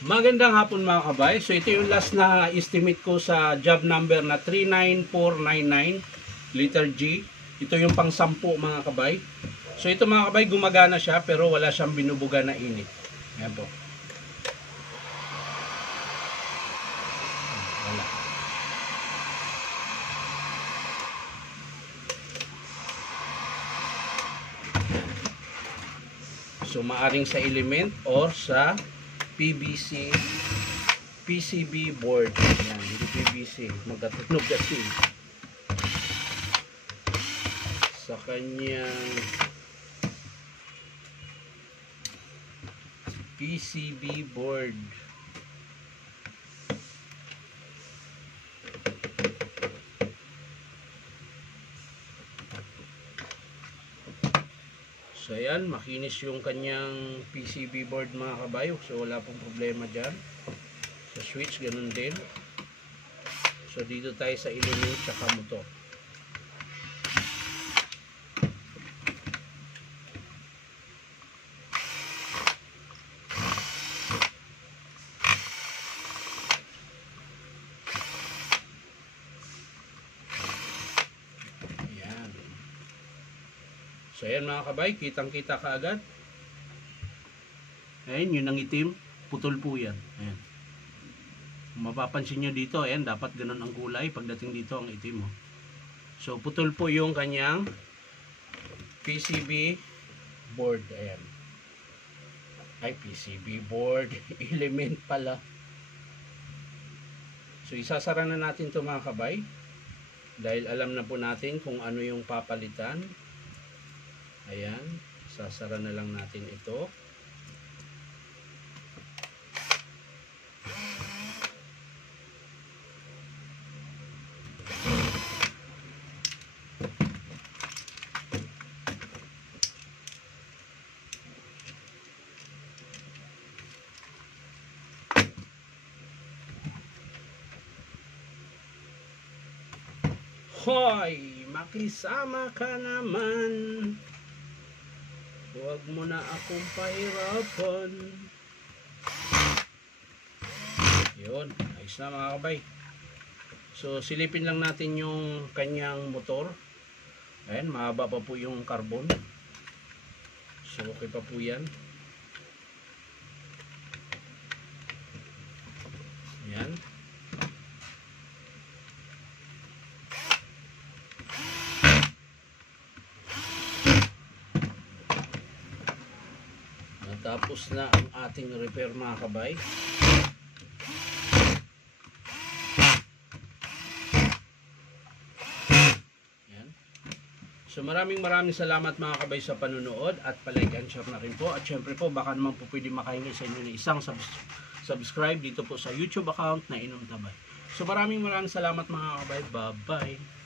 Magandang hapon mga kabay. So ito yung last na estimate ko sa job number na 39499 liter G. Ito yung pang 10 mga kabay. So ito mga kabay, gumagana siya pero wala siyang binubuga na init. Ayan po. Wala. So maaring sa element or sa PCB board. Yan, hindi PVC. Magkatunog kasi. Sa kanyang PCB board. So ayan, makinis yung kanyang PCB board mga kabayo. So wala pong problema dyan. Sa switch, ganun din. So dito tayo sa element tsaka motor. So ayan mga kabay, kitang-kita kaagad. Ayan, yun ang itim. Putol po yan. Ayan. Kung mapapansin nyo dito, ayan, dapat ganun ang kulay. Pagdating dito, ang itim. Oh. So putol po yung kanyang PCB board. Ayan. Ay, PCB board. Element pala. So isasara na natin ito mga kabay. Dahil alam na po natin kung ano yung papalitan. Ayan, sasara na lang natin ito. Hoy, makisama ka naman. Huwag mo na akong pahirapan. Yun, ayos na mga kabay. So silipin lang natin yung kanyang motor. Ayan, mahaba pa po yung carbon. So okay pa po yan. Ayan. Tapos na ang ating repair mga kabay. Yan. So maraming salamat mga kabay sa panunood at palike and share na rin po. At syempre po baka naman po pwede makahingi sa inyo ng isang subscribe dito po sa YouTube account na Inom Tabay. So maraming salamat mga kabay. Bye bye.